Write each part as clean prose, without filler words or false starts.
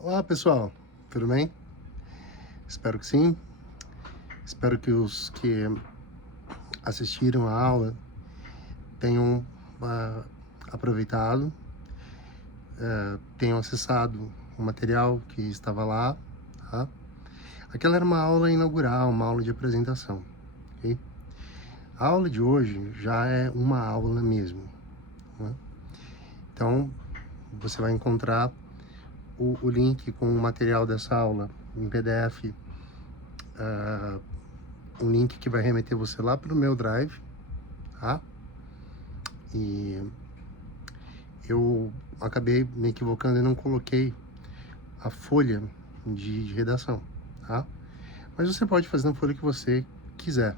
Olá pessoal, tudo bem? Espero que sim. Espero que os que assistiram a aula tenham aproveitado, tenham acessado o material que estava lá, tá? Aquela era uma aula inaugural, uma aula de apresentação, ok? A aula de hoje já é uma aula mesmo, né? Então, você vai encontrar o link com o material dessa aula em PDF, um link que vai remeter você lá para o meu Drive, tá? E eu acabei me equivocando e não coloquei a folha de redação, tá? Mas você pode fazer na folha que você quiser,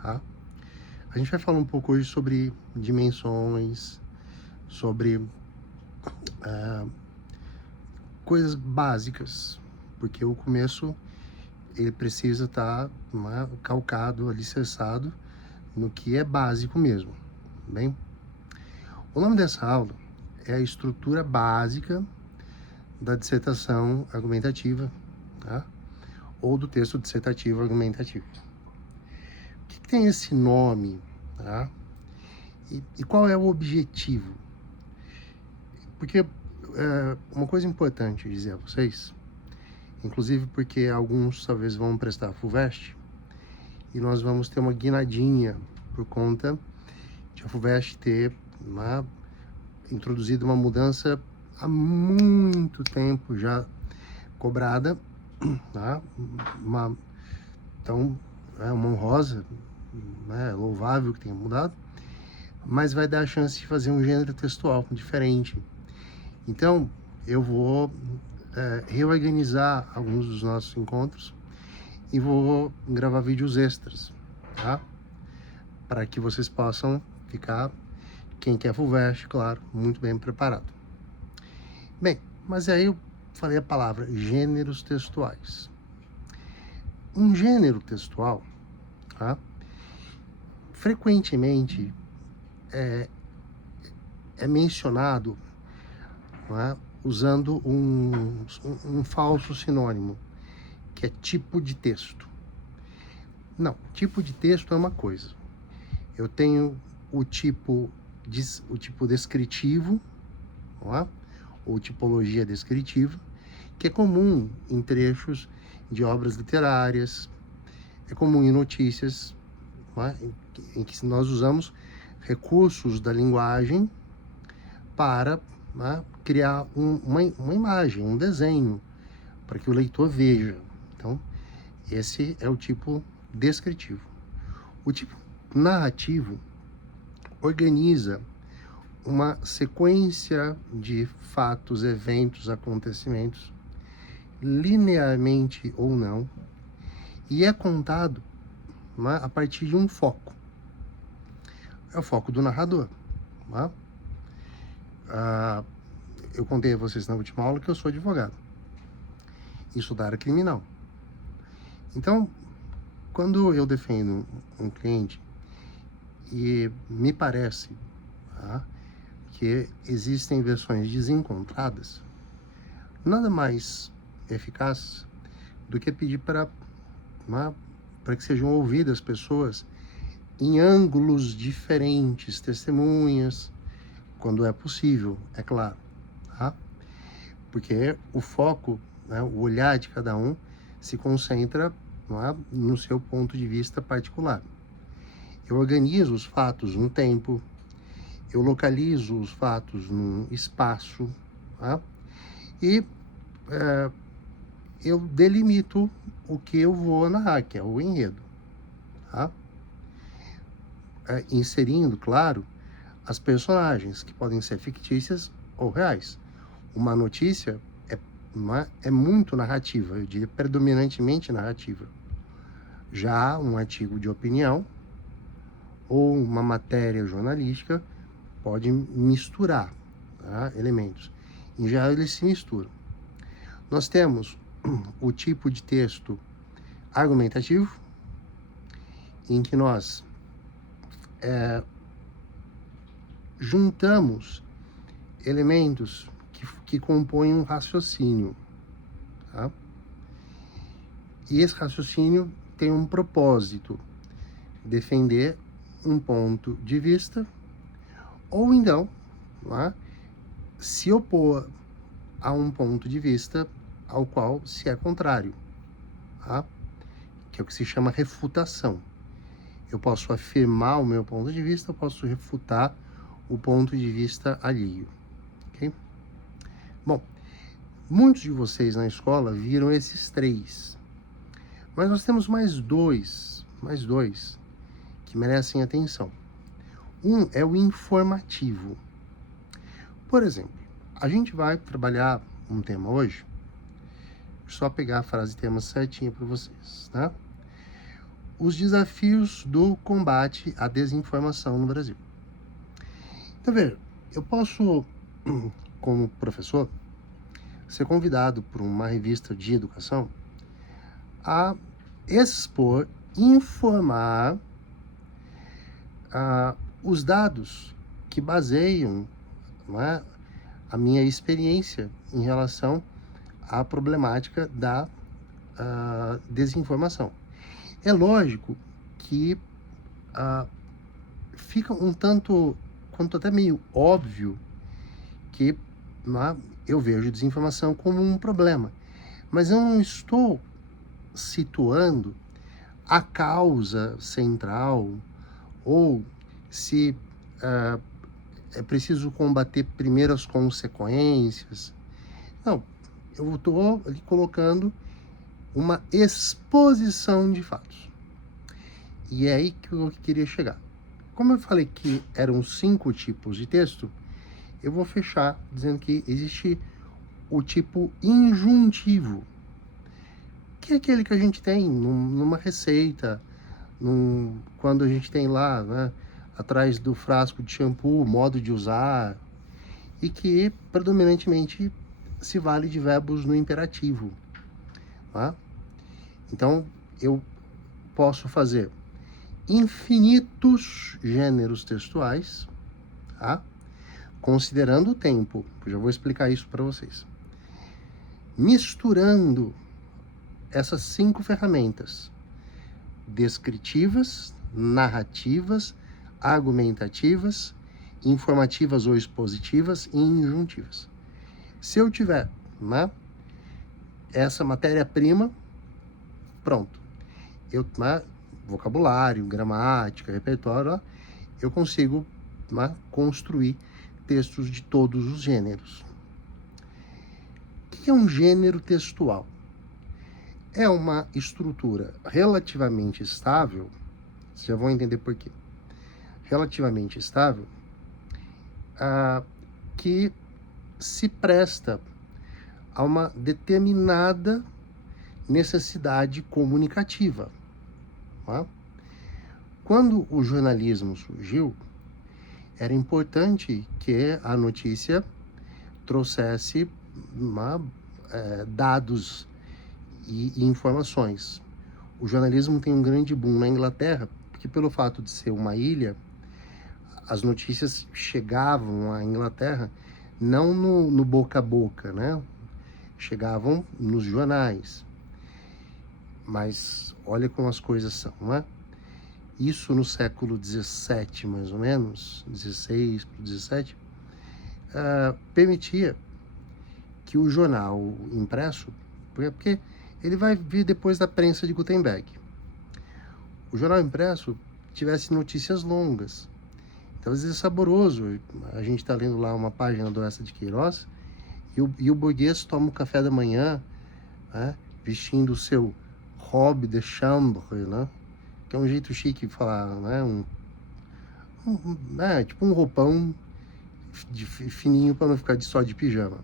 tá? A gente vai falar um pouco hoje sobre dimensões, sobre coisas básicas, porque o começo ele precisa estar calcado, alicerçado no que é básico mesmo, bem? O nome dessa aula é a estrutura básica da dissertação argumentativa, tá? Ou do texto dissertativo argumentativo. O que tem esse nome, tá? E qual é o objetivo? Porque uma coisa importante dizer a vocês, inclusive porque alguns talvez vão prestar FUVEST, e nós vamos ter uma guinadinha por conta de a FUVEST ter introduzido uma mudança há muito tempo já cobrada, tá? Então, é uma honrosa, né, louvável que tenha mudado, mas vai dar a chance de fazer um gênero textual diferente. Então, eu vou reorganizar alguns dos nossos encontros e vou gravar vídeos extras, tá? Para que vocês possam ficar, quem quer FUVEST, claro, muito bem preparado. Bem, mas aí eu falei a palavra gêneros textuais. Um gênero textual, tá? Frequentemente é mencionado, né, usando um falso sinônimo, que é tipo de texto. Não, tipo de texto é uma coisa. Eu tenho o tipo descritivo, tá? Ou tipologia descritiva, que é comum em trechos de obras literárias, é comum em notícias, tá? Em que nós usamos recursos da linguagem para, né, criar uma imagem, um desenho, para que o leitor veja. Então, esse é o tipo descritivo. O tipo narrativo organiza uma sequência de fatos, eventos, acontecimentos, linearmente ou não, e é contado, né, a partir de um foco. É o foco do narrador. Né? Eu contei a vocês na última aula que eu sou advogado, isso da área criminal. Então, quando eu defendo um cliente e me parece, tá, que existem versões desencontradas, nada mais eficaz do que pedir para que sejam ouvidas pessoas em ângulos diferentes, testemunhas, quando é possível, é claro, tá? Porque o foco, né, o olhar de cada um se concentra, no seu ponto de vista particular. Eu organizo os fatos no tempo, eu localizo os fatos no espaço, tá? E eu delimito o que eu vou narrar, que é o enredo, tá? Inserindo, claro, as personagens, que podem ser fictícias ou reais. Uma notícia é muito narrativa, eu diria predominantemente narrativa. Já um artigo de opinião ou uma matéria jornalística pode misturar, tá, elementos. Em geral, eles se misturam. Nós temos o tipo de texto argumentativo, em que nós juntamos elementos que compõem um raciocínio. tá? E esse raciocínio tem um propósito: defender um ponto de vista, ou então, tá, se opor a um ponto de vista ao qual se é contrário, tá? Que é o que se chama refutação. Eu posso afirmar o meu ponto de vista, eu posso refutar o ponto de vista alheio, ok? Bom, muitos de vocês na escola viram esses três, mas nós temos mais dois que merecem atenção. Um é o informativo. Por exemplo, a gente vai trabalhar um tema hoje, só pegar a frase tema certinha para vocês, tá? Os desafios do combate à desinformação no Brasil. Então, veja, eu posso, como professor, ser convidado por uma revista de educação a expor, informar os dados que baseiam, não é, a minha experiência em relação à problemática da desinformação. É lógico que fica um tanto quanto até meio óbvio que eu vejo desinformação como um problema, mas eu não estou situando a causa central, ou se é preciso combater primeiro as consequências. Não, eu estou ali colocando uma exposição de fatos. E é aí que eu queria chegar. Como eu falei que eram 5 tipos de texto, eu vou fechar dizendo que existe o tipo injuntivo, que é aquele que a gente tem numa receita, quando a gente tem lá, né, atrás do frasco de shampoo, modo de usar, e que predominantemente se vale de verbos no imperativo, tá? Então, eu posso fazer infinitos gêneros textuais, tá? Considerando o tempo, eu já vou explicar isso para vocês. Misturando essas 5 ferramentas: descritivas, narrativas, argumentativas, informativas ou expositivas e injuntivas. Se eu tiver, né, essa matéria-prima, pronto. Vocabulário, gramática, repertório, ó, eu consigo, né, construir textos de todos os gêneros. O que é um gênero textual? É uma estrutura relativamente estável, vocês já vão entender por quê. Relativamente estável, que se presta a uma determinada necessidade comunicativa. Tá? Quando o jornalismo surgiu, era importante que a notícia trouxesse dados e informações. O jornalismo tem um grande boom na Inglaterra, porque pelo fato de ser uma ilha, as notícias chegavam à Inglaterra não no boca a boca, né? Chegavam nos jornais. Mas olha como as coisas são, né? Isso no século XVII, mais ou menos, 16 para 17, permitia que o jornal impresso, porque ele vai vir depois da prensa de Gutenberg, o jornal impresso tivesse notícias longas. Então, às vezes é saboroso. A gente está lendo lá uma página do Eça de Queiroz e o burguês toma o café da manhã, né, vestindo o seu robe de chambre, né, que é um jeito chique de falar, né, tipo um roupão fininho para não ficar só de pijama.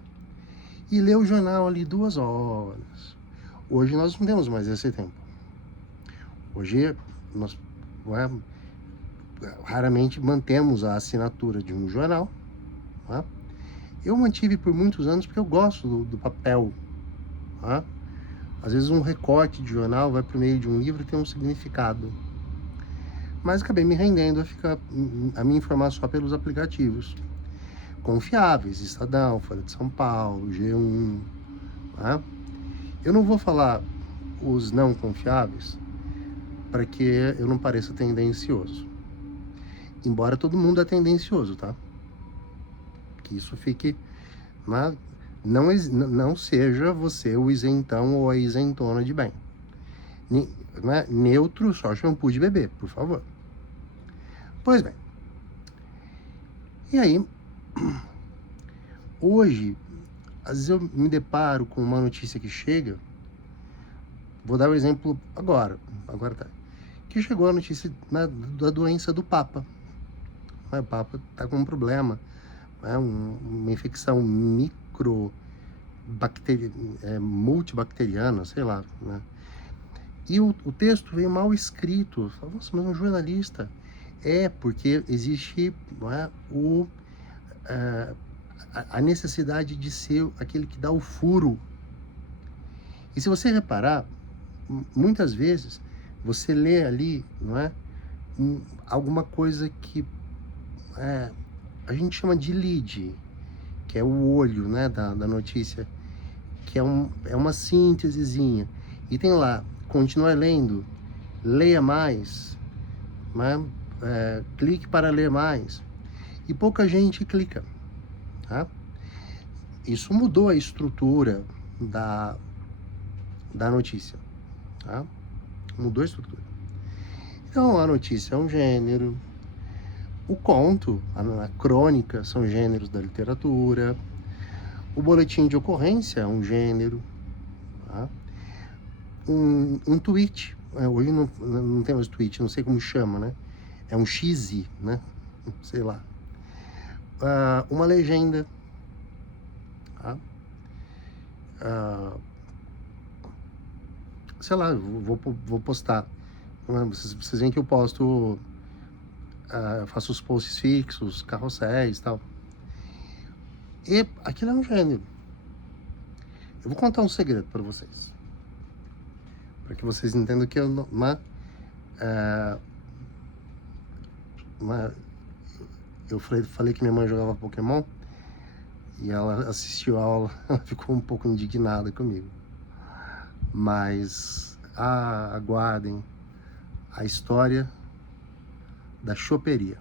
E lê o jornal ali 2 horas. Hoje nós não temos mais esse tempo. Hoje nós raramente mantemos a assinatura de um jornal. Tá? Eu mantive por muitos anos porque eu gosto do papel. Tá? Às vezes um recorte de jornal vai por meio de um livro e tem um significado. Mas acabei me rendendo a me informar só pelos aplicativos confiáveis: Estadão, Folha de São Paulo, G1. Tá? Eu não vou falar os não confiáveis para que eu não pareça tendencioso. Embora todo mundo é tendencioso, tá? Que isso fique... Né? Não seja você o isentão ou a isentona de bem. Né? Neutro, só shampoo de bebê, por favor. Pois bem. E aí, hoje, às vezes eu me deparo com uma notícia que chega, vou dar o exemplo agora tá, que chegou a notícia, né, da doença do Papa. O Papa está com um problema, né, uma infecção multibacteriana, sei lá, né? E o texto veio mal escrito. Falei, nossa, mas um jornalista... porque existe, não é, a necessidade de ser aquele que dá o furo. E se você reparar, muitas vezes você lê ali, não é, alguma coisa que a gente chama de lead, que é o olho, né, da notícia, que é uma síntesezinha. E tem lá, continue lendo, leia mais, né, clique para ler mais. E pouca gente clica. Tá? Isso mudou a estrutura da notícia. Tá? Mudou a estrutura. Então, a notícia é um gênero, o conto, a crônica são gêneros da literatura, o boletim de ocorrência é um gênero, tá? Um tweet, hoje não tem mais tweet, não sei como chama, né? É um xizi, né? Sei lá. Uma legenda, tá? Sei lá, vou postar. Vocês veem que eu posto, faço os posts fixos, carrosséis e tal. E aquilo é um gênero. Eu vou contar um segredo para vocês, para que vocês entendam que eu eu falei que minha mãe jogava Pokémon e ela assistiu a aula, ela ficou um pouco indignada comigo. Mas aguardem a história da choperia.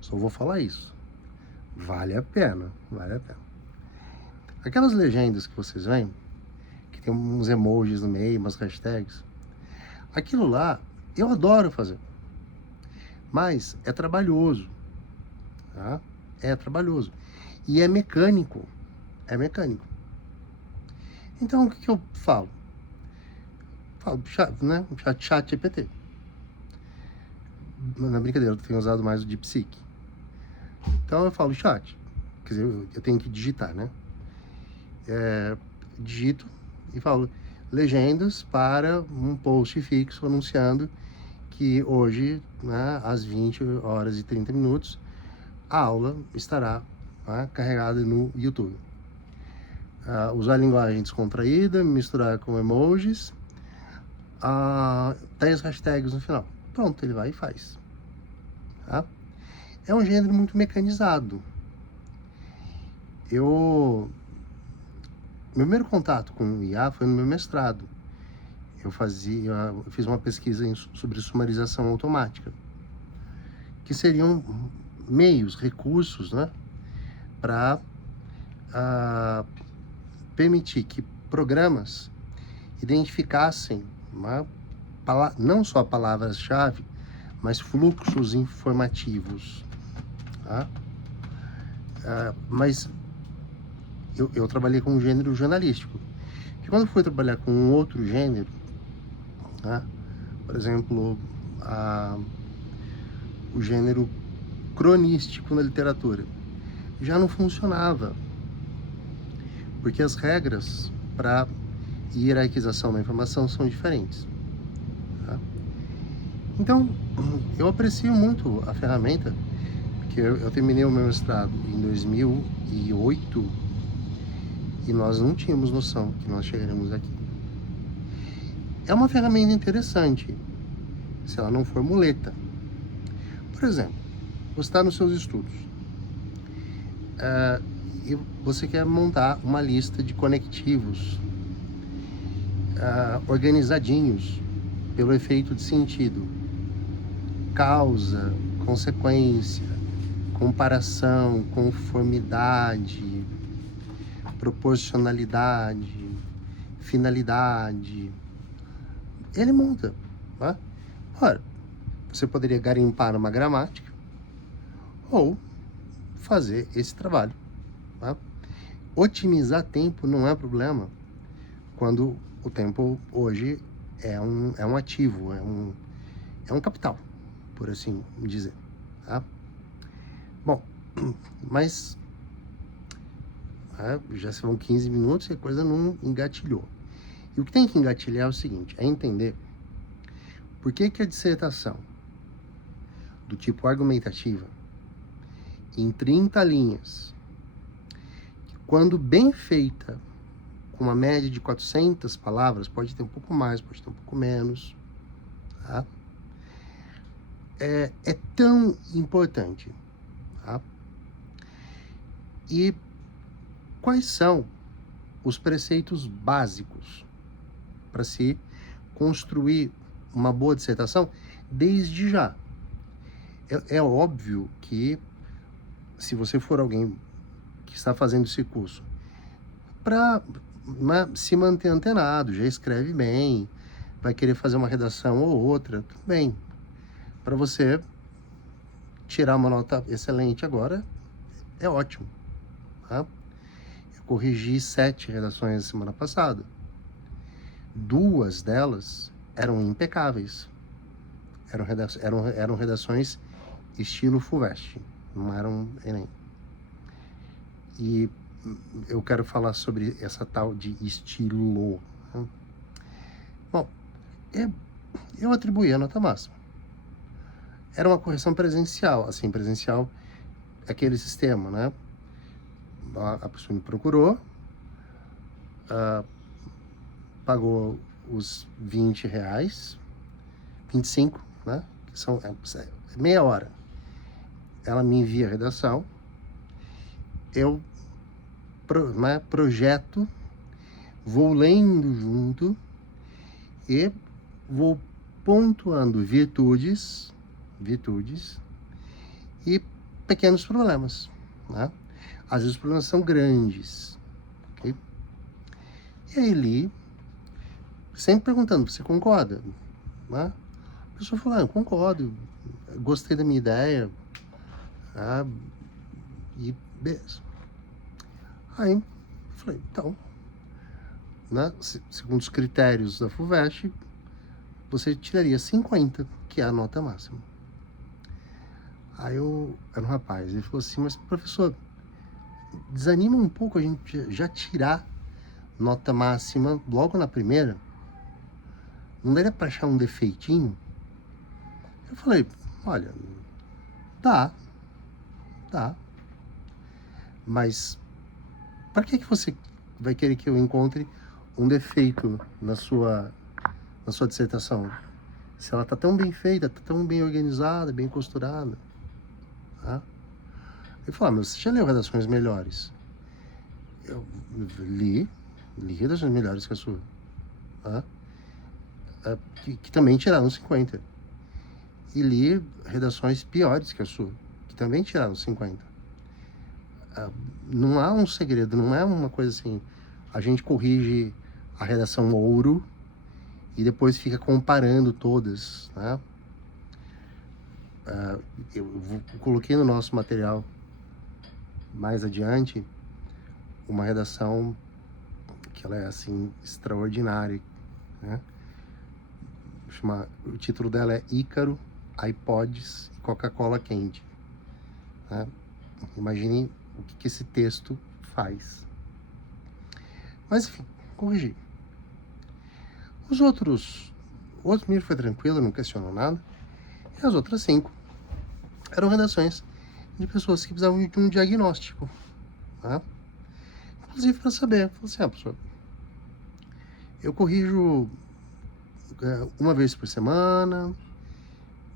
Só vou falar isso. Vale a pena, vale a pena. Aquelas legendas que vocês veem, que tem uns emojis no meio, umas hashtags, aquilo lá eu adoro fazer. Mas é trabalhoso, tá? É trabalhoso. E é mecânico. É mecânico. Então, o que eu falo? Falo, né? Chat GPT. Na brincadeira, eu tenho usado mais o DeepSeek. Então, eu falo chat. Quer dizer, eu tenho que digitar, né? Digito e falo legendas para um post fixo anunciando que hoje, né, às 20 horas e 30 minutos, a aula estará, né, carregada no YouTube. Usar linguagem descontraída, misturar com emojis, 10 hashtags no final. Pronto, ele vai e faz. Tá? É um gênero muito mecanizado. Meu primeiro contato com o IA foi no meu mestrado. Eu fiz uma pesquisa sobre sumarização automática, que seriam meios, recursos, né, para permitir que programas identificassem não só palavras-chave, mas fluxos informativos. Tá? Mas eu trabalhei com um gênero jornalístico. E quando eu fui trabalhar com um outro gênero, tá? Por exemplo, o gênero cronístico na literatura, já não funcionava, porque as regras para hierarquização da informação são diferentes. Tá? Então, eu aprecio muito a ferramenta, porque eu terminei o meu mestrado em 2008 e nós não tínhamos noção que nós chegaríamos aqui. É uma ferramenta interessante, se ela não for muleta. Por exemplo, você está nos seus estudos e você quer montar uma lista de conectivos organizadinhos pelo efeito de sentido. Causa, consequência, comparação, conformidade, proporcionalidade, finalidade. Ele monta, tá? Ora, você poderia garimpar uma gramática ou fazer esse trabalho, tá? Otimizar tempo não é problema quando o tempo hoje é um ativo, é um capital, por assim dizer, tá? Bom, mas já são 15 minutos e a coisa não engatilhou. E o que tem que engatilhar é o seguinte, é entender por que a dissertação do tipo argumentativa, em 30 linhas, quando bem feita, com uma média de 400 palavras, pode ter um pouco mais, pode ter um pouco menos, tá? É tão importante, tá? E quais são os preceitos básicos para se construir uma boa dissertação desde já? É óbvio que se você for alguém que está fazendo esse curso para se manter antenado, já escreve bem, vai querer fazer uma redação ou outra, tudo bem. Para você tirar uma nota excelente agora, é ótimo, tá? Eu corrigi 7 redações na semana passada. 2 delas eram impecáveis. Eram redações estilo FUVEST, não eram Enem. E eu quero falar sobre essa tal de estilo. Né? Bom, eu atribuí a nota máxima. Era uma correção presencial, assim, presencial é aquele sistema, né? A pessoa me procurou, pagou os R$20, 25, né? Que são meia hora. Ela me envia a redação, eu projeto, vou lendo junto e vou pontuando virtudes e pequenos problemas, né? Às vezes os problemas são grandes, ok? E aí li, sempre perguntando, você concorda? Né? A pessoa falou, eu concordo, gostei da minha ideia, e beleza. Aí eu falei, então, né, segundo os critérios da FUVEST, você tiraria 50, que é a nota máxima. Aí era um rapaz, ele falou assim, mas professor, desanima um pouco a gente já tirar nota máxima logo na primeira? Não daria para achar um defeitinho? Eu falei, olha, dá, mas para que você vai querer que eu encontre um defeito na sua dissertação? Se ela está tão bem feita, está tão bem organizada, bem costurada, tá? Ele falou, mas você já leu redações melhores? Eu li redações melhores que a sua, tá? Que também tiraram 50. E li redações piores que a sua, que também tiraram 50. Não há um segredo, não é uma coisa assim, a gente corrige a redação ouro e depois fica comparando todas, né? Eu coloquei no nosso material mais adiante uma redação que ela é assim extraordinária, né? O título dela é Ícaro, iPods e Coca-Cola quente, né? Imaginem o que esse texto faz. Mas enfim, corrigi. O outro primeiro foi tranquilo, não questionou nada. E as outras 5 eram redações de pessoas que precisavam de um diagnóstico, tá? Inclusive para saber, falei assim, pessoal, eu corrijo uma vez por semana,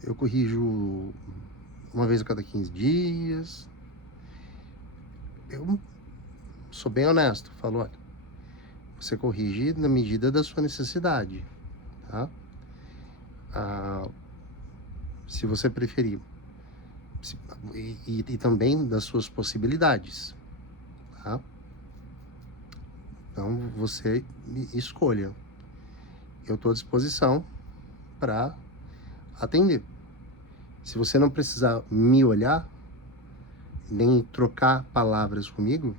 eu corrijo uma vez a cada 15 dias. Eu sou bem honesto, falo, olha, Você corrige na medida da sua necessidade, tá? Se você preferir, e também das suas possibilidades, tá? Então, você escolha. Eu estou à disposição para atender. Se você não precisar me olhar, nem trocar palavras comigo,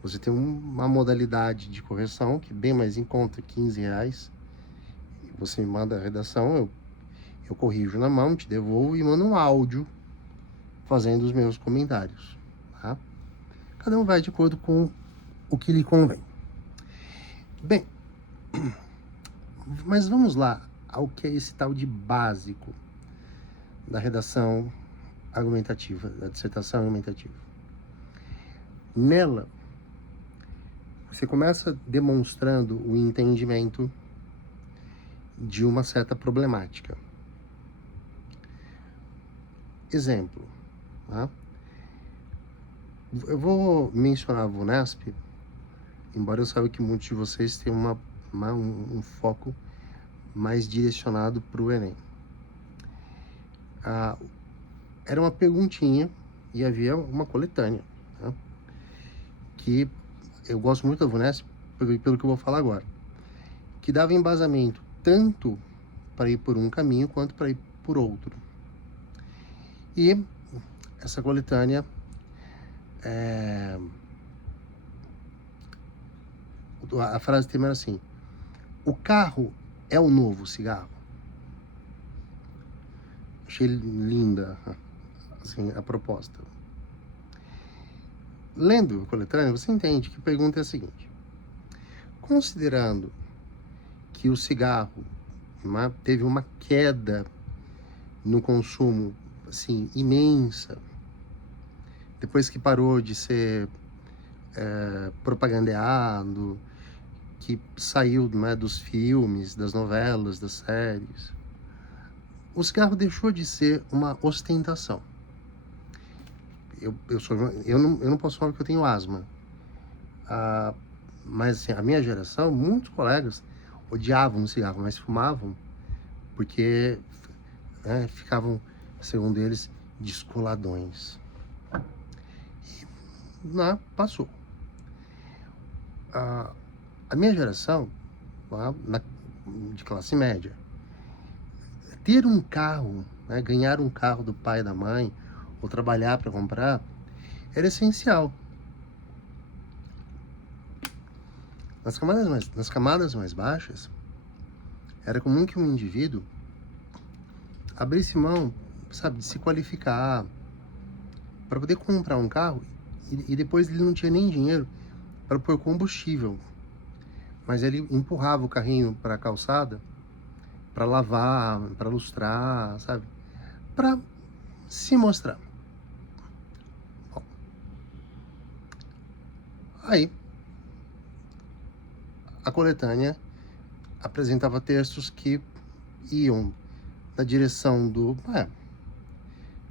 você tem uma modalidade de correção que é bem mais em conta, R$ 15. Você me manda a redação, eu corrijo na mão, te devolvo e mando um áudio fazendo os meus comentários, tá? Cada um vai de acordo com o que lhe convém. Bem, mas vamos lá ao que é esse tal de básico da redação argumentativa, da dissertação argumentativa. Nela, você começa demonstrando o entendimento de uma certa problemática. Exemplo, tá? Eu vou mencionar a VUNESP, embora eu saiba que muitos de vocês têm um foco mais direcionado para o Enem. Era uma perguntinha e havia uma coletânea, tá? Que eu gosto muito da VUNESP pelo que eu vou falar agora, que dava embasamento tanto para ir por um caminho quanto para ir por outro. E essa coletânea a frase tema era assim: o carro é o novo cigarro? Achei linda assim, a proposta. Lendo a coletânea, você entende que a pergunta é a seguinte: considerando que o cigarro teve uma queda no consumo assim, imensa, depois que parou de ser propagandeado, que saiu dos filmes, das novelas, das séries, o cigarro deixou de ser uma ostentação. Eu não posso falar que eu tenho asma, mas assim, a minha geração, muitos colegas odiavam o cigarro, mas fumavam porque ficavam, segundo eles, descoladões. E passou. A minha geração, de classe média, ter um carro, ganhar um carro do pai e da mãe, ou trabalhar para comprar, era essencial. Nas camadas mais baixas, era comum que um indivíduo abrisse mão, de se qualificar para poder comprar um carro e depois ele não tinha nem dinheiro para pôr combustível, mas ele empurrava o carrinho para a calçada para lavar, para lustrar, para se mostrar. Bom, aí a coletânea apresentava textos que iam na direção do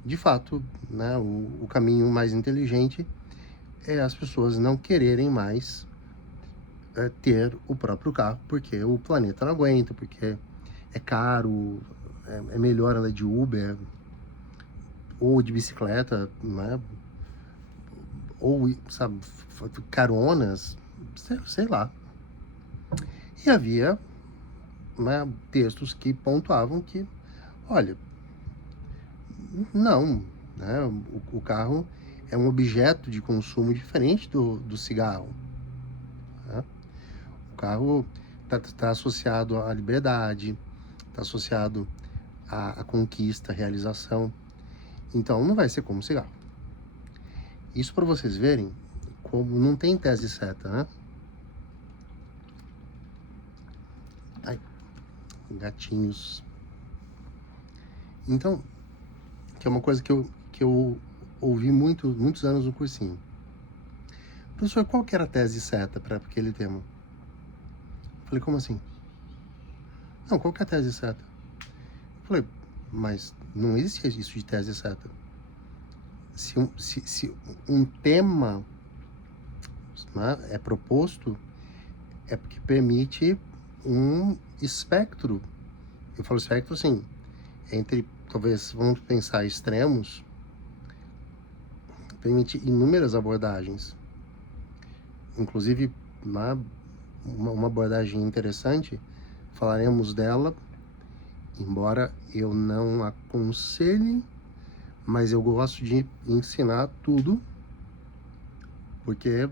de fato, o caminho mais inteligente é as pessoas não quererem mais ter o próprio carro, porque o planeta não aguenta, porque é caro, é melhor andar de Uber ou de bicicleta, ou, caronas, sei lá. E havia textos que pontuavam que, olha, não, o carro é um objeto de consumo diferente do cigarro. O carro está associado à liberdade, está associado à conquista, à realização. Então, não vai ser como cigarro. Isso para vocês verem como não tem tese certa, né? Ai, gatinhos. Então, que é uma coisa que eu ouvi muitos anos no cursinho. Professor, qual que era a tese certa para aquele tema? Falei, como assim? Não, qual que é a tese certa? Falei, mas não existe isso de tese certa. Se um tema é proposto, é porque permite um espectro. Eu falo espectro assim, entre, talvez, vamos pensar, extremos, permite inúmeras abordagens. Inclusive, uma abordagem interessante, falaremos dela, embora eu não aconselhe, mas eu gosto de ensinar tudo, porque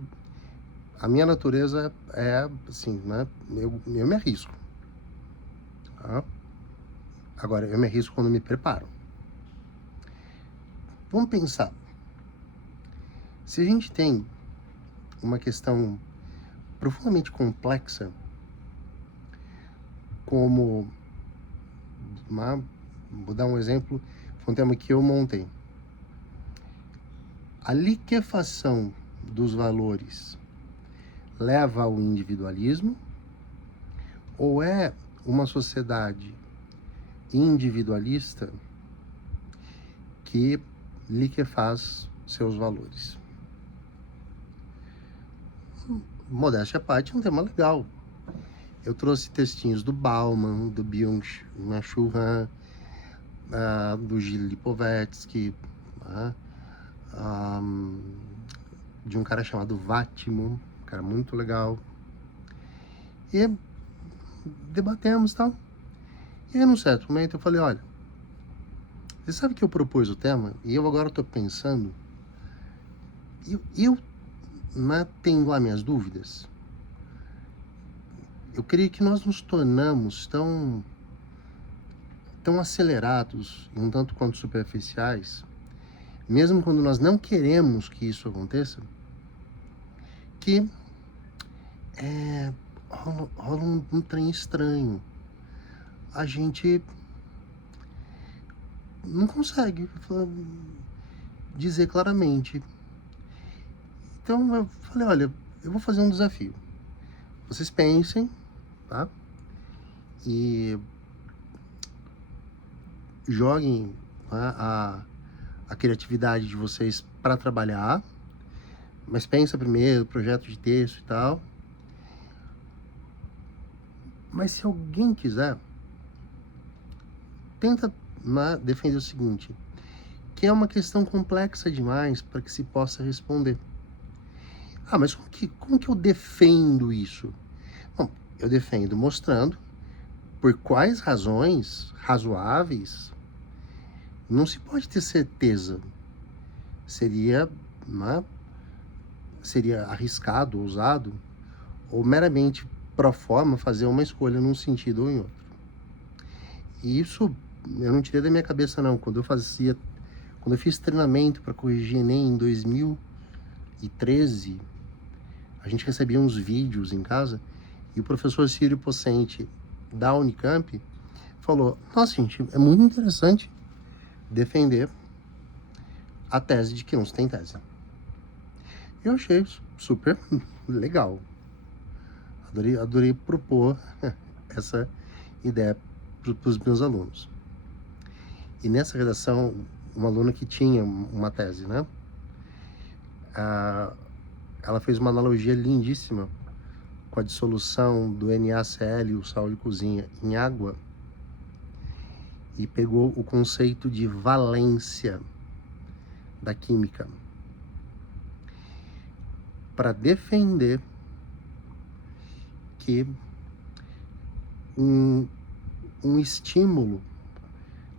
a minha natureza é assim, né? Eu me arrisco. Tá? Agora, eu me arrisco quando me preparo. Vamos pensar. Se a gente tem uma questão profundamente complexa, como vou dar um exemplo, foi um tema que eu montei. A liquefação dos valores leva ao individualismo ou é uma sociedade individualista que liquefaz seus valores? Modéstia à parte, é um tema legal. Eu trouxe textinhos do Bauman, do Byung-Chul Han, do Gilles Lipovetsky, de um cara chamado Vatimo, um cara muito legal. E debatemos e tal. E aí, num certo momento, eu falei, olha, você sabe que eu propus o tema? E eu agora estou pensando, eu tenho lá minhas dúvidas. Eu creio que nós nos tornamos tão acelerados, um tanto quanto superficiais, mesmo quando nós não queremos que isso aconteça, que rola um trem estranho. A gente não consegue dizer claramente. Então eu falei, olha, eu vou fazer um desafio. Vocês pensem, tá? E joguem a criatividade de vocês para trabalhar, mas pensa primeiro, projeto de texto e tal. Mas se alguém quiser, tenta defender o seguinte, que é uma questão complexa demais para que se possa responder. Mas como que eu defendo isso? Bom, eu defendo mostrando por quais razões razoáveis não se pode ter certeza. Seria arriscado, ousado, ou meramente pro forma fazer uma escolha num sentido ou em outro. E isso eu não tirei da minha cabeça não. Quando eu fiz treinamento para corrigir Enem em 2013, a gente recebia uns vídeos em casa e o professor Círio Pocente da Unicamp falou, nossa gente, é muito interessante defender a tese de que não se tem tese. Eu achei super legal. Adorei propor essa ideia para os meus alunos. E nessa redação, uma aluna que tinha uma tese, né? Ela fez uma analogia lindíssima com a dissolução do NaCl, o sal de cozinha, em água, e pegou o conceito de valência da química para defender que um estímulo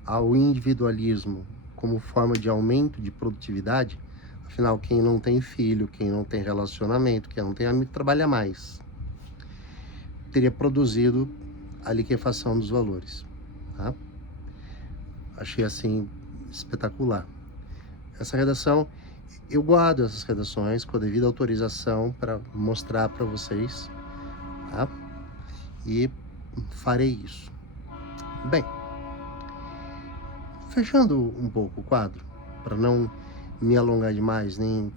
ao individualismo como forma de aumento de produtividade, afinal, quem não tem filho, quem não tem relacionamento, quem não tem amigo, trabalha mais, teria produzido a liquefação dos valores. Tá? Achei assim espetacular. Essa redação, eu guardo essas redações com a devida autorização para mostrar para vocês, tá? E farei isso. Bem, fechando um pouco o quadro, para não me alongar demais, nem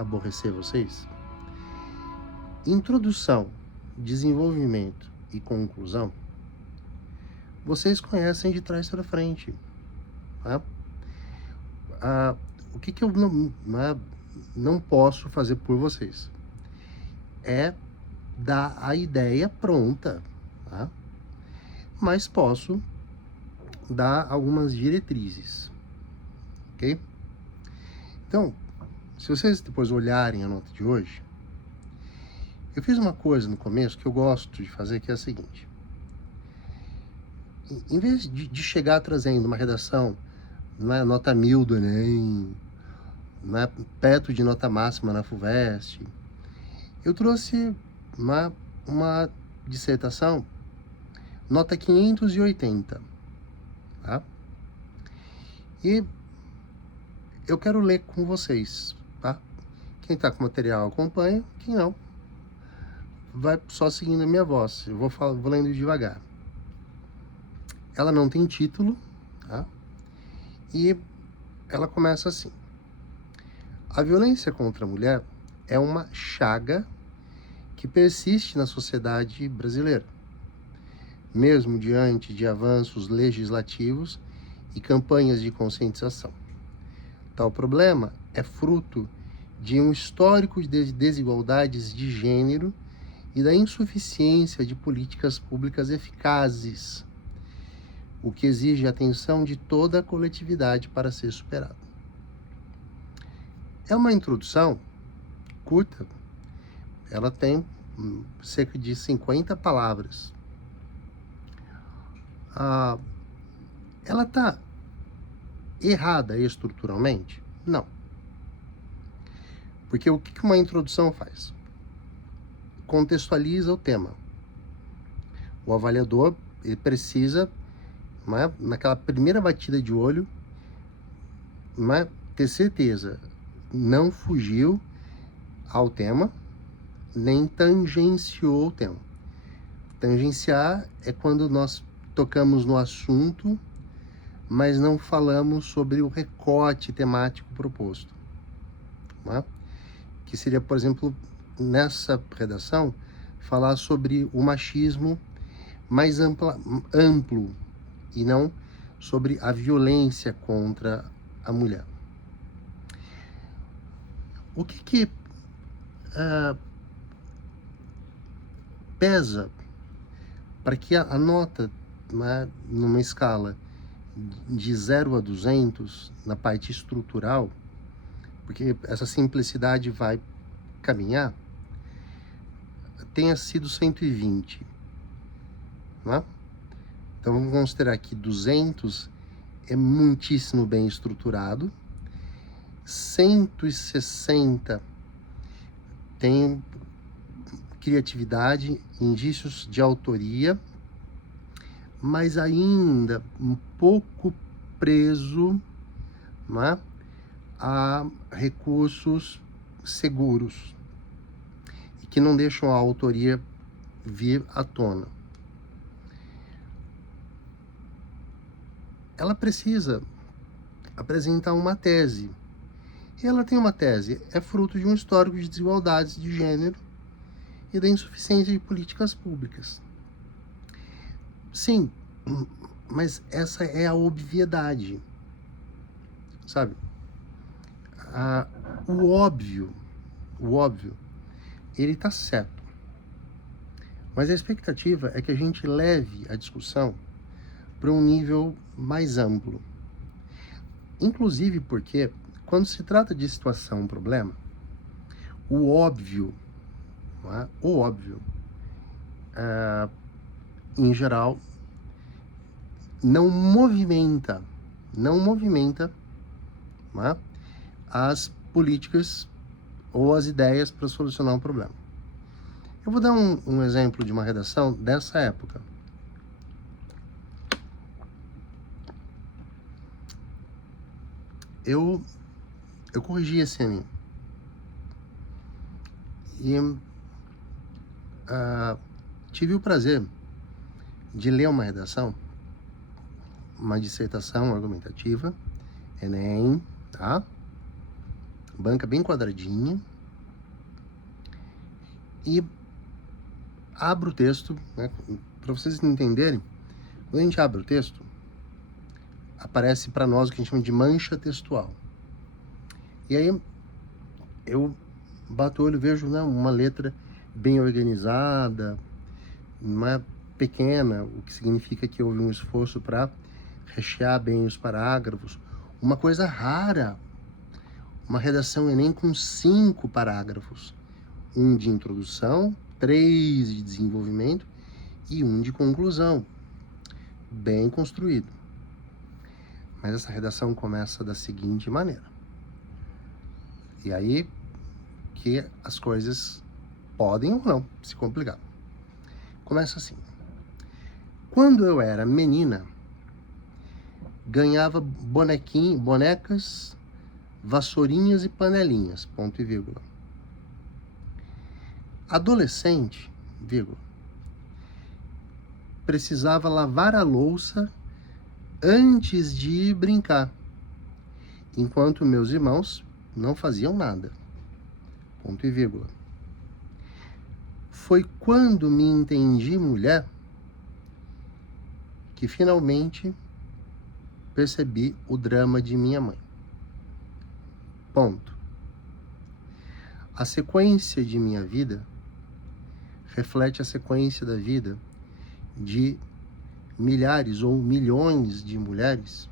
aborrecer vocês. Introdução, desenvolvimento e conclusão, vocês conhecem de trás para frente. Tá? O que eu não posso fazer por vocês é dar a ideia pronta, tá? Mas posso dar algumas diretrizes, ok? Então, se vocês depois olharem a nota de hoje, eu fiz uma coisa no começo que eu gosto de fazer, que é a seguinte. Em vez de chegar trazendo uma redação, não é nota 1000 do Enem, não é perto de nota máxima na FUVEST, eu trouxe uma dissertação nota 580, tá? E eu quero ler com vocês, tá? Quem tá com material acompanha, quem não, vai só seguindo a minha voz. Eu vou lendo devagar. Ela não tem título, tá? E ela começa assim. A violência contra a mulher é uma chaga que persiste na sociedade brasileira, mesmo diante de avanços legislativos e campanhas de conscientização. Tal problema é fruto de um histórico de desigualdades de gênero e da insuficiência de políticas públicas eficazes, o que exige a atenção de toda a coletividade para ser superado. É uma introdução curta, ela tem cerca de 50 palavras. Ela está errada estruturalmente? Não. Porque o que uma introdução faz? Contextualiza o tema. O avaliador, ele precisa, naquela primeira batida de olho, ter certeza, não fugiu ao tema, nem tangenciou o tema. Tangenciar é quando nós tocamos no assunto, mas não falamos sobre o recorte temático proposto. Que seria, por exemplo, nessa redação, falar sobre o machismo mais amplo e não sobre a violência contra a mulher. O que pesa para que a nota, numa escala de 0 a 200, na parte estrutural, porque essa simplicidade vai caminhar, tenha sido 120, né? Então vamos considerar que 200 é muitíssimo bem estruturado, 160 tem criatividade, indícios de autoria, mas ainda um pouco preso, né, a recursos seguros e que não deixam a autoria vir à tona. Ela precisa apresentar uma tese. E ela tem uma tese, é fruto de um histórico de desigualdades de gênero e da insuficiência de políticas públicas. Sim, mas essa é a obviedade, sabe? O óbvio, ele tá certo. Mas a expectativa é que a gente leve a discussão para um nível mais amplo. Inclusive porque, quando se trata de situação, um problema, o óbvio, em geral, não movimenta as políticas ou as ideias para solucionar um problema. Eu vou dar um exemplo de uma redação dessa época. Eu corrigi esse ano. E tive o prazer de ler uma redação, uma dissertação argumentativa, Enem, tá? Banca bem quadradinha. E abro o texto, né, para vocês entenderem. Quando a gente abre o texto, aparece para nós o que a gente chama de mancha textual. E aí eu bato o olho e vejo, né, uma letra bem organizada, não é pequena, o que significa que houve um esforço para rechear bem os parágrafos. Uma coisa rara, uma redação Enem com 5 parágrafos. Um de introdução, 3 de desenvolvimento e um de conclusão. Bem construído. Mas essa redação começa da seguinte maneira. E aí que as coisas podem ou não se complicar. Começa assim. Quando eu era menina, ganhava bonecas, vassourinhas e panelinhas, ponto e vírgula. Adolescente, vírgula, precisava lavar a louça antes de ir brincar, enquanto meus irmãos não faziam nada, ponto e vírgula. Foi quando me entendi mulher que finalmente percebi o drama de minha mãe. Ponto. A sequência de minha vida reflete a sequência da vida de milhares ou milhões de mulheres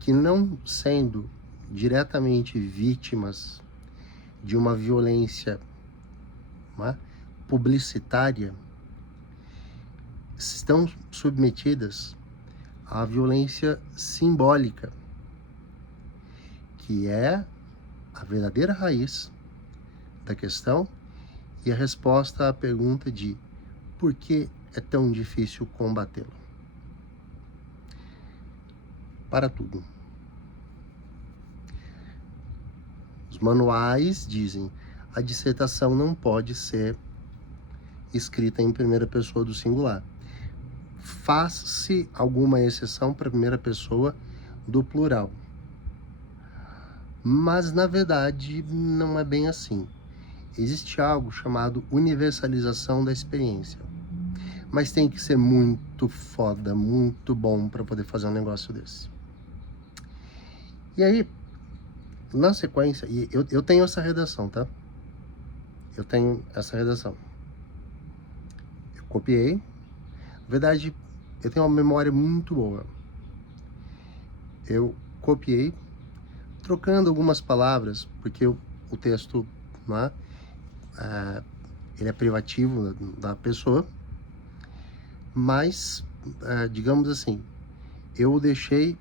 que, não sendo diretamente vítimas de uma violência, não é, publicitária, estão submetidas à violência simbólica, que é a verdadeira raiz da questão e a resposta à pergunta de por que é tão difícil combatê-lo. Para tudo. Os manuais dizem a dissertação não pode ser escrita em primeira pessoa do singular. Faz-se alguma exceção para a primeira pessoa do plural. Mas, na verdade, não é bem assim. Existe algo chamado universalização da experiência. Mas tem que ser muito foda, muito bom para poder fazer um negócio desse. E aí, na sequência, eu tenho essa redação, tá? Eu tenho essa redação. Eu copiei. Na verdade, eu tenho uma memória muito boa. Eu copiei, trocando algumas palavras, porque o texto, né, ele é privativo da pessoa, mas, digamos assim, eu o deixei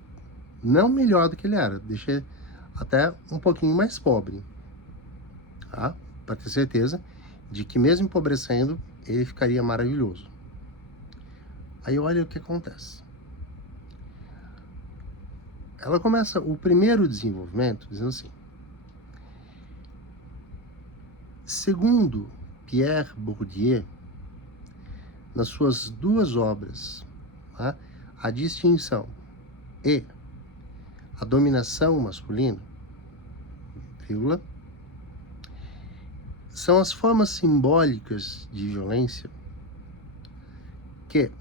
não melhor do que ele era, deixei até um pouquinho mais pobre, tá? Para ter certeza de que mesmo empobrecendo, ele ficaria maravilhoso. Aí olha o que acontece. Ela começa o primeiro desenvolvimento dizendo assim: segundo Pierre Bourdieu, nas suas 2 obras, tá, A Distinção e A Dominação Masculina, vírgula, são as formas simbólicas de violência que,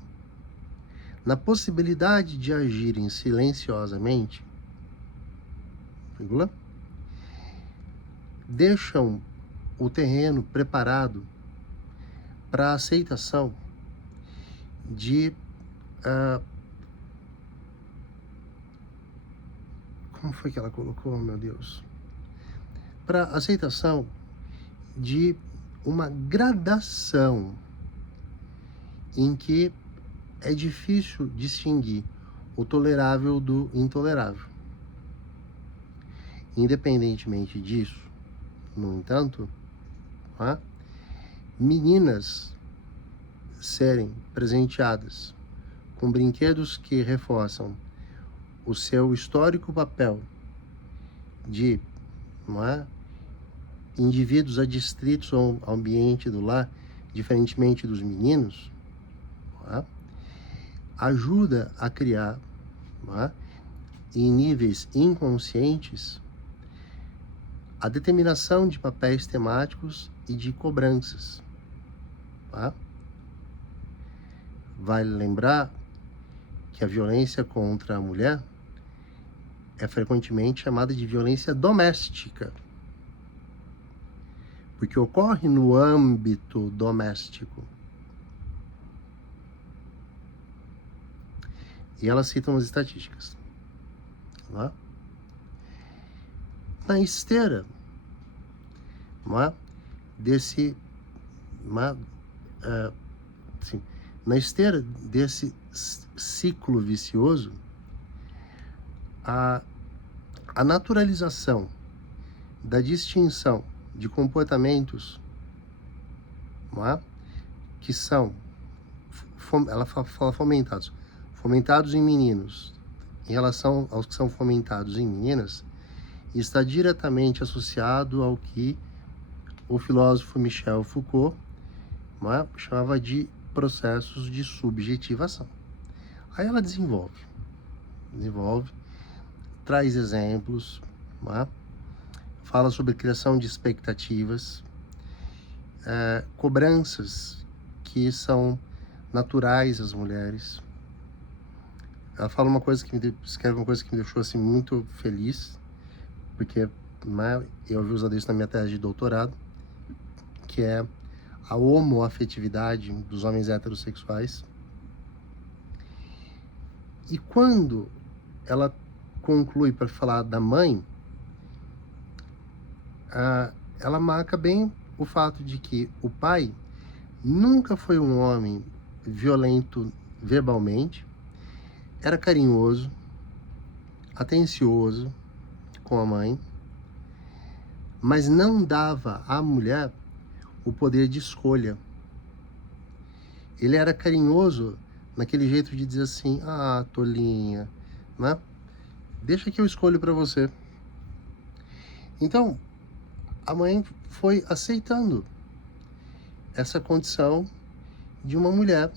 na possibilidade de agirem silenciosamente, vírgula, deixam o terreno preparado para a aceitação de como foi que ela colocou, meu Deus? Para aceitação de uma gradação em que é difícil distinguir o tolerável do intolerável. Independentemente disso, no entanto, tá, meninas serem presenteadas com brinquedos que reforçam o seu histórico papel de, não é, indivíduos adstritos ao ambiente do lar, diferentemente dos meninos, não é, ajuda a criar, não é, em níveis inconscientes, a determinação de papéis temáticos e de cobranças. Tá? Vale lembrar que a violência contra a mulher é frequentemente chamada de violência doméstica, porque ocorre no âmbito doméstico. E elas citam as estatísticas. Não é? Na esteira, não é? Desse, não é? Assim, na esteira desse ciclo vicioso, a naturalização da distinção de comportamentos, não é? Que são, ela fala fomentados em meninos, em relação aos que são fomentados em meninas, está diretamente associado ao que o filósofo Michel Foucault, não é? chamava de processos de subjetivação. Aí ela desenvolve, traz exemplos, não é? Fala sobre criação de expectativas, cobranças que são naturais às mulheres. Ela fala escreve uma coisa que me deixou assim muito feliz, porque, né, eu vi usado isso na minha tese de doutorado, que é a homoafetividade dos homens heterossexuais. E quando ela conclui para falar da mãe, ela marca bem o fato de que o pai nunca foi um homem violento verbalmente, era carinhoso, atencioso com a mãe, mas não dava à mulher o poder de escolha. Ele era carinhoso naquele jeito de dizer assim, tolinha, né? Deixa que eu escolho para você. Então, a mãe foi aceitando essa condição de uma mulher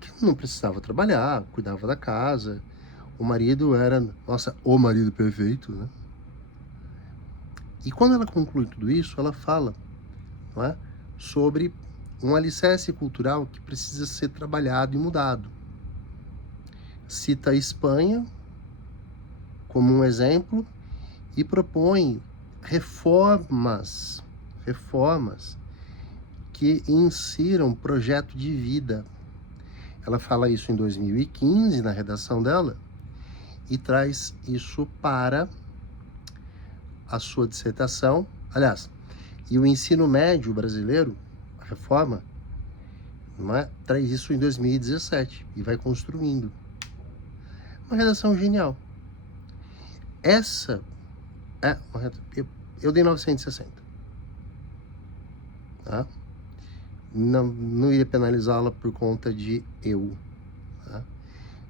que não precisava trabalhar, cuidava da casa. O marido era, o marido perfeito, né? E quando ela conclui tudo isso, ela fala, não é, sobre um alicerce cultural que precisa ser trabalhado e mudado. Cita a Espanha como um exemplo e propõe reformas que insiram projeto de vida. Ela fala isso em 2015 na redação dela e traz isso para a sua dissertação. Aliás, e o ensino médio brasileiro, a reforma, não é, traz isso em 2017 e vai construindo. Uma redação genial. Essa é uma, eu dei 960. Tá? Não iria penalizá-la por conta de eu, tá?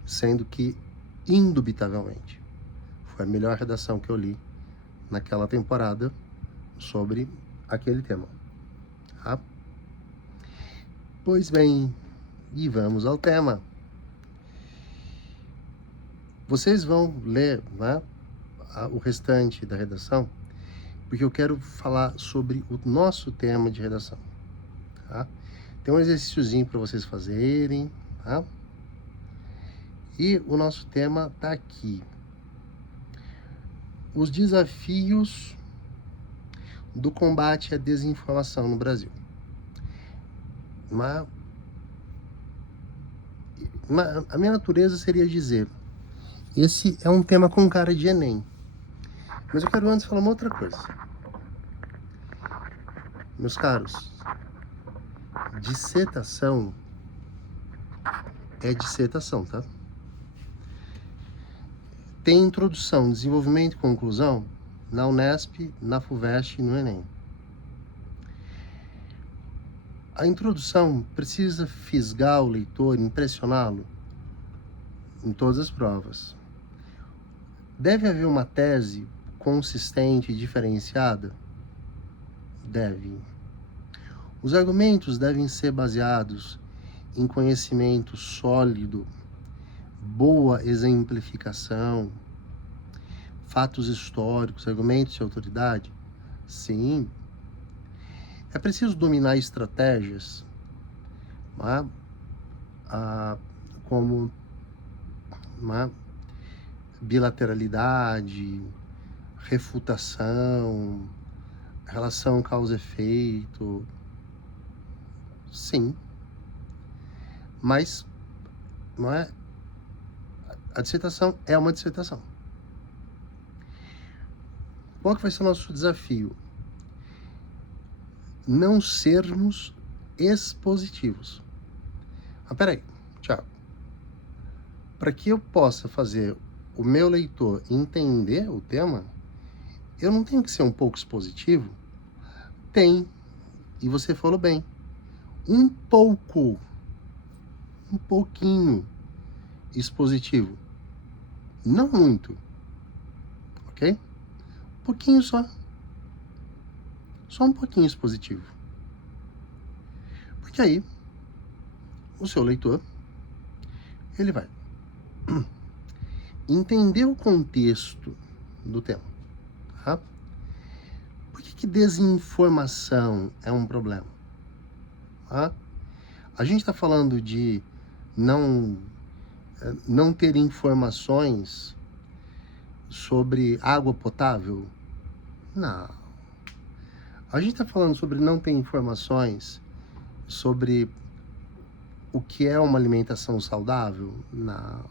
Sendo que, indubitavelmente, foi a melhor redação que eu li naquela temporada sobre aquele tema. Tá? Pois bem, e vamos ao tema. Vocês vão ler, né, o restante da redação, porque eu quero falar sobre o nosso tema de redação. Tá? Tem um exercíciozinho para vocês fazerem, tá? E o nosso tema está aqui. Os desafios do combate à desinformação no Brasil. A minha natureza seria dizer, esse é um tema com cara de Enem. Mas eu quero antes falar uma outra coisa. Meus caros, dissertação é dissertação, tá? Tem introdução, desenvolvimento e conclusão na Unesp, na FUVEST e no Enem. A introdução precisa fisgar o leitor, impressioná-lo em todas as provas. Deve haver uma tese consistente e diferenciada? Deve. Os argumentos devem ser baseados em conhecimento sólido, boa exemplificação, fatos históricos, argumentos de autoridade? Sim. É preciso dominar estratégias, né, como bilateralidade, refutação, relação causa-efeito, sim, mas não é, a dissertação é uma dissertação. Qual que vai ser o nosso desafio? Não sermos expositivos. Ah, peraí, Thiago. Para que eu possa fazer o meu leitor entender o tema, eu não tenho que ser um pouco expositivo? Tem, e você falou bem, um pouquinho expositivo. Não muito, ok? Um pouquinho só. Só um pouquinho expositivo. Porque aí, o seu leitor, ele vai entender o contexto do tema, tá? Por que desinformação é um problema? Tá? A gente está falando de não ter informações sobre água potável? Não. A gente está falando sobre não ter informações sobre o que é uma alimentação saudável? Não.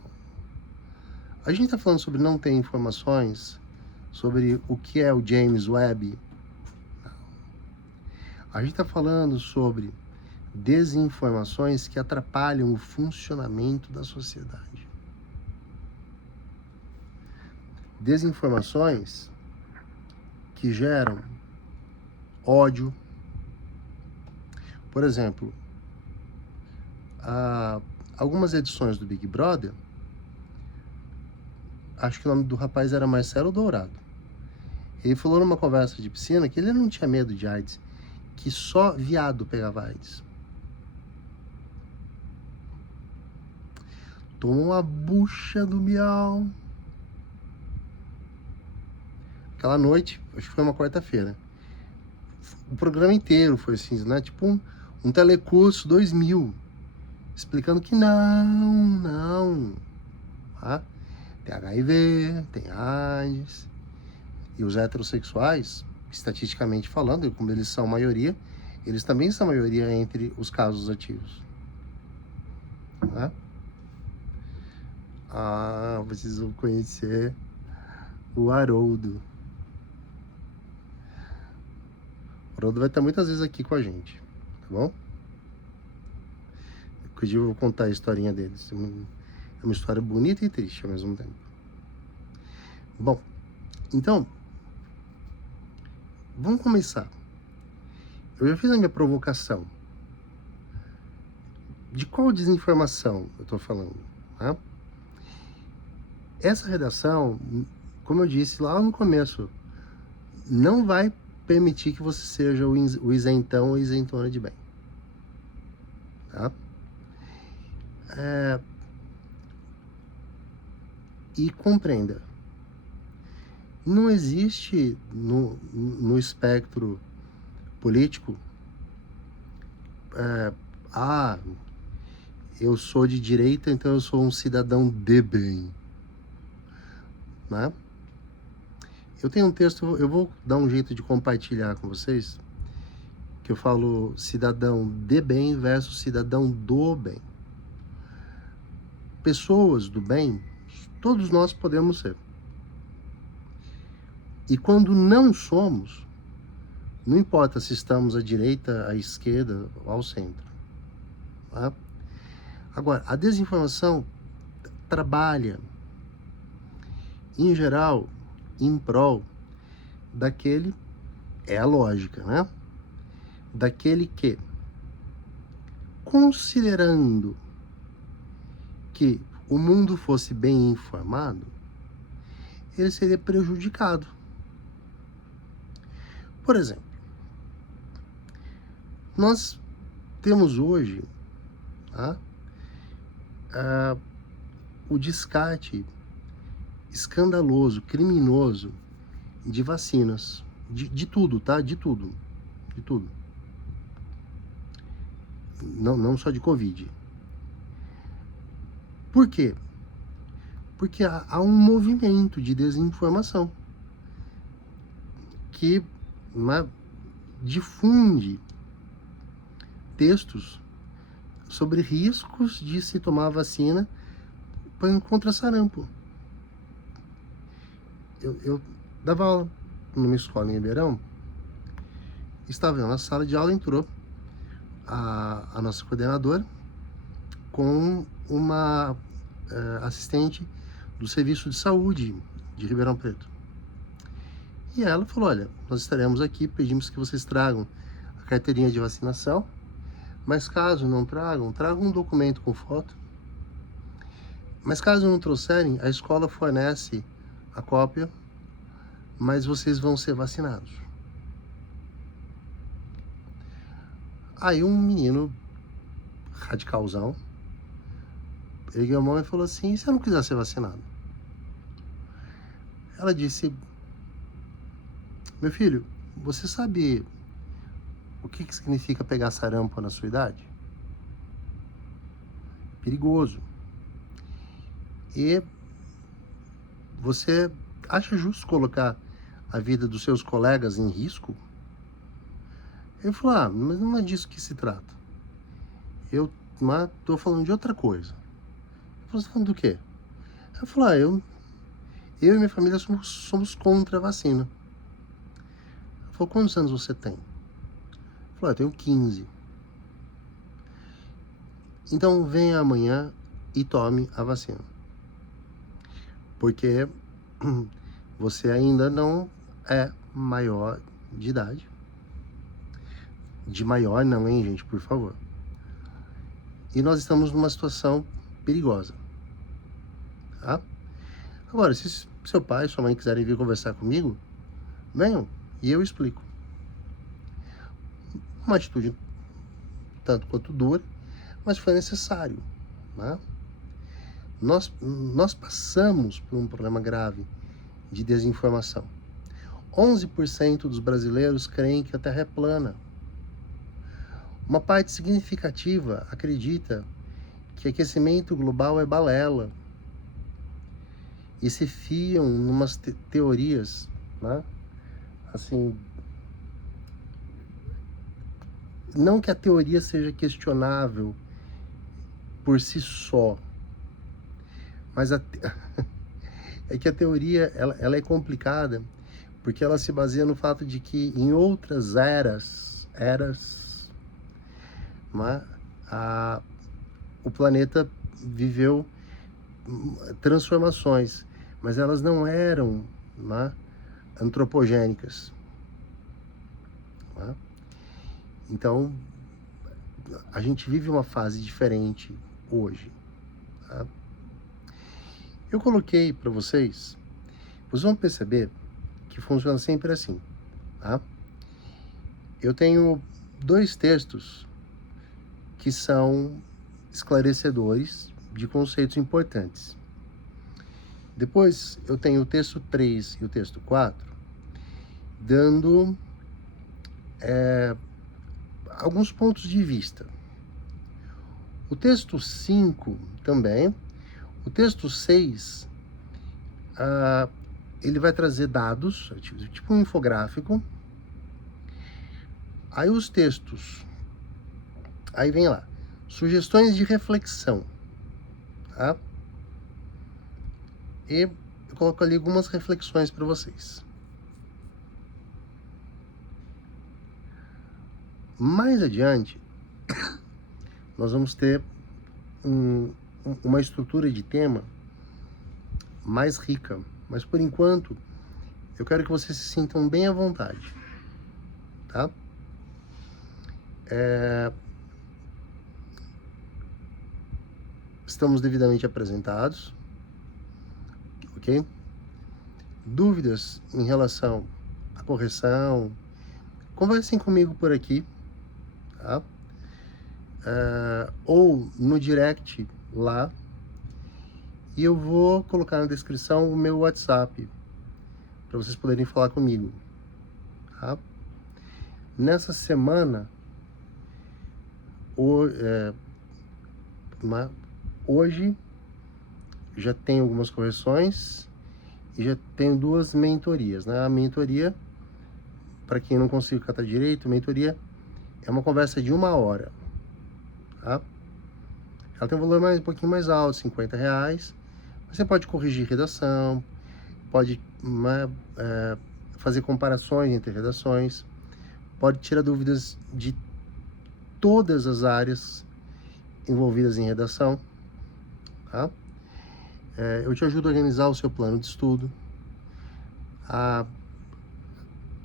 A gente está falando sobre não ter informações sobre o que é o James Webb? Não. A gente está falando sobre desinformações que atrapalham o funcionamento da sociedade. Desinformações que geram ódio. Por exemplo, algumas edições do Big Brother, acho que o nome do rapaz era Marcelo Dourado. Ele falou numa conversa de piscina que ele não tinha medo de AIDS, que só viado pegava AIDS. Tomou uma bucha do miau. Aquela noite, acho que foi uma quarta-feira. O programa inteiro foi assim, né? Tipo um telecurso 2000, explicando que não. Tá? Tem HIV, tem AIDS. E os heterossexuais, estatisticamente falando, como eles são maioria, eles também são maioria entre os casos ativos. Tá? Vocês vão conhecer o Haroldo. O Haroldo vai estar muitas vezes aqui com a gente, tá bom? Inclusive eu vou contar a historinha deles. É uma história bonita e triste ao mesmo tempo. Bom, então, vamos começar. Eu já fiz a minha provocação. De qual desinformação eu estou falando? Tá? Essa redação, como eu disse lá no começo, não vai permitir que você seja o isentão ou isentona de bem. Tá? E compreenda, não existe no espectro político eu sou de direita, então eu sou um cidadão de bem, né? Eu tenho um texto, eu vou dar um jeito de compartilhar com vocês, que eu falo cidadão de bem versus cidadão do bem. Pessoas do bem, todos nós podemos ser. E quando não somos, não importa se estamos à direita, à esquerda ou ao centro. Tá? Agora, a desinformação trabalha, em geral, em prol daquele, é a lógica, né? Daquele que, considerando que o mundo fosse bem informado, ele seria prejudicado. Por exemplo, nós temos hoje, tá, o descarte escandaloso, criminoso de vacinas, de tudo, tá? De tudo. Não só de Covid. Por quê? Porque há um movimento de desinformação. que difunde textos sobre riscos de se tomar vacina contra sarampo. Eu dava aula numa escola em Ribeirão, estava eu na sala de aula, entrou a nossa coordenadora com uma assistente do Serviço de Saúde de Ribeirão Preto. E ela falou: olha, nós estaremos aqui, pedimos que vocês tragam a carteirinha de vacinação, mas caso não tragam um documento com foto. Mas caso não trouxerem, a escola fornece a cópia, mas vocês vão ser vacinados. Aí um menino radicalzão ergueu a mão e falou assim: e se eu não quiser ser vacinado? Ela disse: meu filho, você sabe o que significa pegar sarampo na sua idade? Perigoso. E você acha justo colocar a vida dos seus colegas em risco? Ele falou: mas não é disso que se trata. Eu estou falando de outra coisa. Você está falando do quê? Eu falei: eu e minha família somos contra a vacina. Ele falou: quantos anos você tem? Eu falei: eu tenho 15. Então venha amanhã e tome a vacina. Porque você ainda não é maior de idade. De maior não, hein, gente, por favor. E nós estamos numa situação perigosa. Tá? Agora, se seu pai e sua mãe quiserem vir conversar comigo, venham e eu explico. Uma atitude tanto quanto dura, mas foi necessário. Né? Nós passamos por um problema grave de desinformação. 11% dos brasileiros creem que a Terra é plana. Uma parte significativa acredita que aquecimento global é balela e se fiam em umas teorias, né? Assim, não que a teoria seja questionável por si só, mas é que a teoria ela é complicada porque ela se baseia no fato de que em outras eras, né, o planeta viveu transformações, mas elas não eram, né, antropogênicas. Né? Então, a gente vive uma fase diferente hoje. Tá? Eu coloquei para vocês vão perceber que funciona sempre assim. Tá? Eu tenho 2 textos que são esclarecedores de conceitos importantes. Depois eu tenho o texto 3 e o texto 4 dando alguns pontos de vista. O texto 5 também. O texto 6 ele vai trazer dados, tipo um infográfico. Aí os textos, aí vem lá, sugestões de reflexão, tá? E eu coloco ali algumas reflexões para vocês. Mais adiante, nós vamos ter uma estrutura de tema mais rica, mas por enquanto eu quero que vocês se sintam bem à vontade, tá? Estamos devidamente apresentados, ok? Dúvidas em relação à correção, conversem comigo por aqui, tá? Ou no direct lá, e eu vou colocar na descrição o meu WhatsApp para vocês poderem falar comigo, tá? Nessa semana hoje já tem algumas correções e já tenho 2 mentorias, né? A mentoria para quem não conseguiu catar direito, mentoria é uma conversa de 1 hora, tá? Ela tem um valor um pouquinho mais alto, R$ 50. Você pode corrigir redação, pode fazer comparações entre redações, pode tirar dúvidas de todas as áreas envolvidas em redação, tá? Eu te ajudo a organizar o seu plano de estudo, a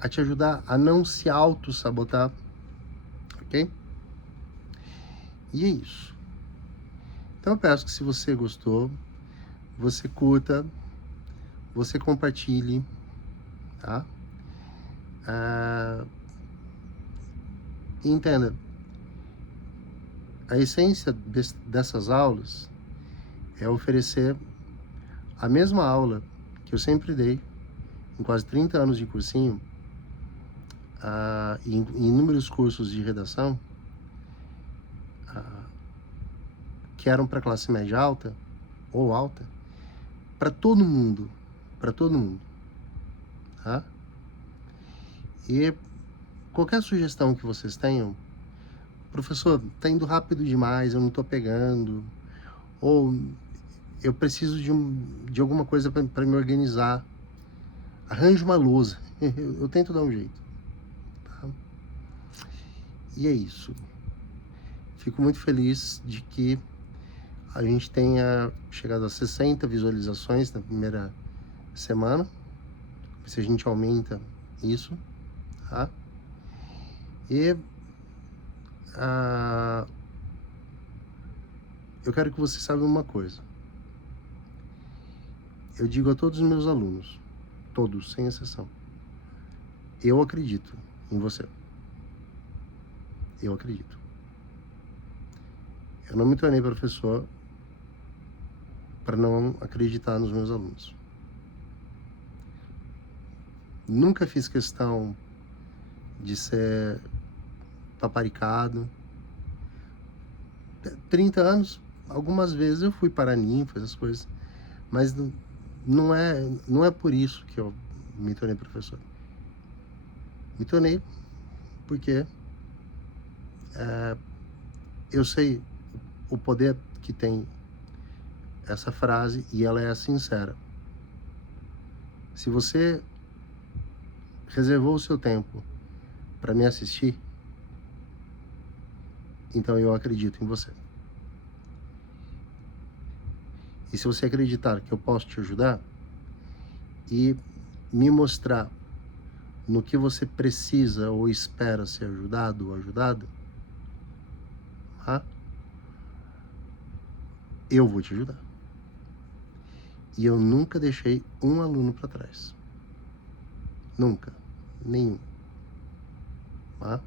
te ajudar a não se auto-sabotar, ok? E é isso. Então eu peço que, se você gostou, você curta, você compartilhe, tá? E entenda, a essência dessas aulas é oferecer a mesma aula que eu sempre dei em quase 30 anos de cursinho, em inúmeros cursos de redação, que eram para classe média alta ou alta, para todo mundo, tá? E qualquer sugestão que vocês tenham, professor, tá indo rápido demais, eu não tô pegando, ou eu preciso de alguma coisa para me organizar, arranje uma lousa, eu tento dar um jeito, tá? E é isso. Fico muito feliz de que a gente tenha chegado a 60 visualizações na primeira semana. Se a gente aumenta isso, tá? E eu quero que você saiba uma coisa. Eu digo a todos os meus alunos, todos, sem exceção, eu acredito em você. Eu acredito. Eu não me tornei professor para não acreditar nos meus alunos. Nunca fiz questão de ser paparicado. 30 anos, algumas vezes eu fui paraninfo, essas coisas, mas não é por isso que eu me tornei professor. Me tornei porque eu sei o poder que tem essa frase, e ela é sincera. Se você reservou o seu tempo para me assistir, então eu acredito em você. E se você acreditar que eu posso te ajudar e me mostrar no que você precisa ou espera ser ajudado ou ajudada, tá? Eu vou te ajudar. E eu nunca deixei um aluno para trás. Nunca. Nenhum. Tá?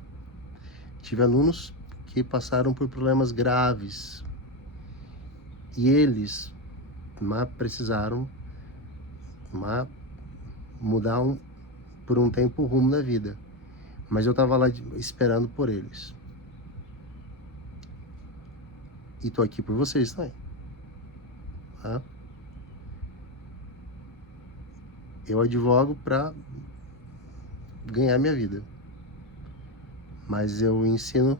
Tive alunos que passaram por problemas graves e eles precisaram mudar por um tempo o rumo da vida, mas eu estava lá esperando por eles, e tô aqui por vocês também, tá? Eu advogo para ganhar minha vida, mas eu ensino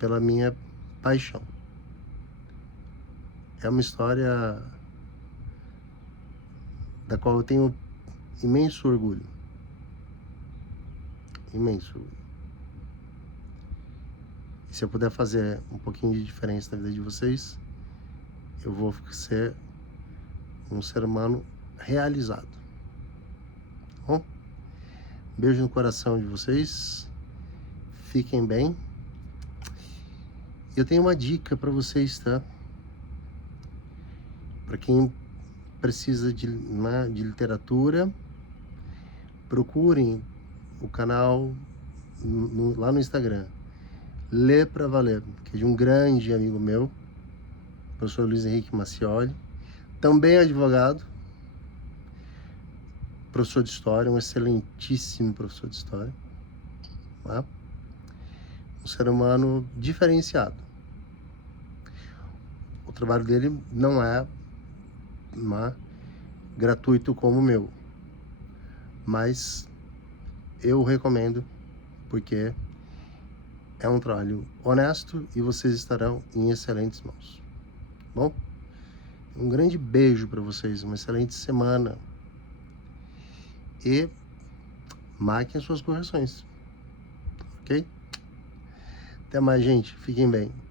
pela minha paixão. É uma história da qual eu tenho imenso orgulho. Imenso orgulho. E se eu puder fazer um pouquinho de diferença na vida de vocês, eu vou ser um ser humano realizado. Bom, beijo no coração de vocês. Fiquem bem. Eu tenho uma dica para vocês, tá? Para quem precisa de literatura, procurem o canal lá no Instagram, Lê Pra Valer, que é de um grande amigo meu, professor Luiz Henrique Macioli, também advogado, professor de história, um excelentíssimo professor de história, tá? Um ser humano diferenciado. O trabalho dele não é gratuito como o meu, mas eu recomendo, porque é um trabalho honesto e vocês estarão em excelentes mãos. Bom, um grande beijo para vocês, uma excelente semana e marquem as suas correções, ok? Até mais, gente. Fiquem bem.